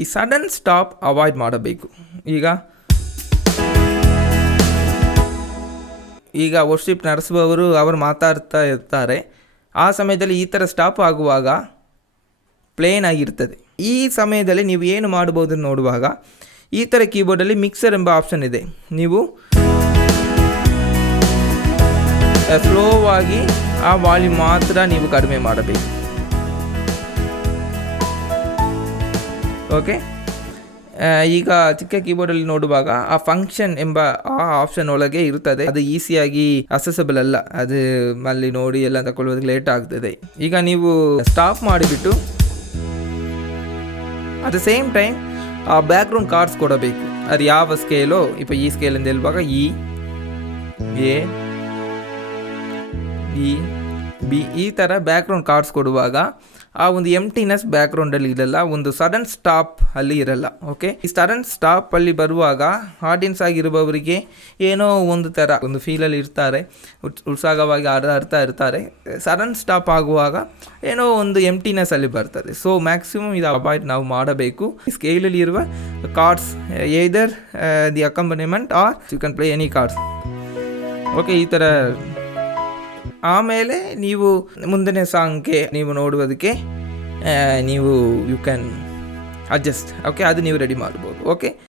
ಈ sudden stop avoid ಮಾಡಬೇಕು. ಈಗ ವರ್ಷಿಪ್ ನಡೆಸುವವರು ಅವರು ಮಾತಾಡ್ತಾ ಇರ್ತಾರೆ, ಆ ಸಮಯದಲ್ಲಿ ಈ ಥರ ಸ್ಟಾಪ್ ಆಗುವಾಗ ಪ್ಲೇನ್ ಆಗಿರ್ತದೆ. ಈ ಸಮಯದಲ್ಲಿ ನೀವು ಏನು ಮಾಡ್ಬೋದು ನೋಡುವಾಗ ಈ ಥರ ಕೀಬೋರ್ಡಲ್ಲಿ ಮಿಕ್ಸರ್ ಎಂಬ ಆಪ್ಷನ್ ಇದೆ. ನೀವು ಸ್ಲೋವಾಗಿ ಆ ವಾಲ್ಯೂಮ್ ಮಾತ್ರ ನೀವು ಕಡಿಮೆ ಮಾಡಬೇಕು. ಓಕೆ, ಈಗ ಚಿಕ್ಕ ಕೀಬೋರ್ಡಲ್ಲಿ ನೋಡುವಾಗ ಆ ಫಂಕ್ಷನ್ ಎಂಬ ಆ ಆಪ್ಷನ್ ಒಳಗೆ ಇರುತ್ತದೆ. ಅದು ಈಸಿಯಾಗಿ ಅಸೆಸಬಲ್ ಅಲ್ಲ, ಅದು ಅಲ್ಲಿ ನೋಡಿ ಎಲ್ಲ ತಗೊಳ್ಳೋದಕ್ಕೆ ಲೇಟ್ ಆಗ್ತದೆ. ಈಗ ನೀವು ಸ್ಟಾಪ್ ಮಾಡಿಬಿಟ್ಟು ಅಟ್ ದ ಸೇಮ್ ಟೈಮ್ ಆ ಬ್ಯಾಕ್ಗ್ರೌಂಡ್ ಕಾರ್ಡ್ಸ್ ಕೊಡಬೇಕು. ಅದು ಯಾವ ಸ್ಕೇಲೋ, இப்போ ಈ ಸ್ಕೇಲ್ ಅಂತ ಹೇಳುವಾಗ ಇ ಎ ಇ ಬಿ ಈ ಥರ ಬ್ಯಾಕ್ಗ್ರೌಂಡ್ ಕಾರ್ಡ್ಸ್ ಕೊಡುವಾಗ ಆ ಒಂದು ಎಂಟಿನೆಸ್ ಬ್ಯಾಕ್ಗ್ರೌಂಡಲ್ಲಿ ಇರಲ್ಲ, ಒಂದು ಸಡನ್ ಸ್ಟಾಪ್ ಅಲ್ಲಿ ಇರಲ್ಲ. ಓಕೆ, ಈ ಸಡನ್ ಸ್ಟಾಪ್ ಅಲ್ಲಿ ಬರುವಾಗ ಆಡಿಯನ್ಸ್ ಆಗಿರುವವರಿಗೆ ಏನೋ ಒಂದು ಥರ ಒಂದು ಫೀಲಲ್ಲಿ ಇರ್ತಾರೆ, ಉತ್ಸಾಹವಾಗಿ ಆಡ್ತಾ ಇರ್ತಾರೆ. ಸಡನ್ ಸ್ಟಾಪ್ ಆಗುವಾಗ ಏನೋ ಒಂದು ಎಂಟಿನೆಸ್ ಅಲ್ಲಿ ಬರ್ತದೆ. ಸೊ ಮ್ಯಾಕ್ಸಿಮಮ್ ಇದು ಅವಾಯ್ಡ್ ನಾವು ಮಾಡಬೇಕು. ಸ್ಕೇಲಲ್ಲಿ ಇರುವ chords either the accompaniment or you can play any chords. Okay, ಈ ಥರ ಆಮೇಲೆ ನೀವು ಮುಂದಿನ ಸಾಂಗ್ಗೆ ನೀವು ನೋಡುವುದಕ್ಕೆ ನೀವು ಯು ಕ್ಯಾನ್ ಅಡ್ಜಸ್ಟ್. ಓಕೆ, ಅದು ನೀವು ರೆಡಿ ಮಾಡ್ಬೋದು. ಓಕೆ.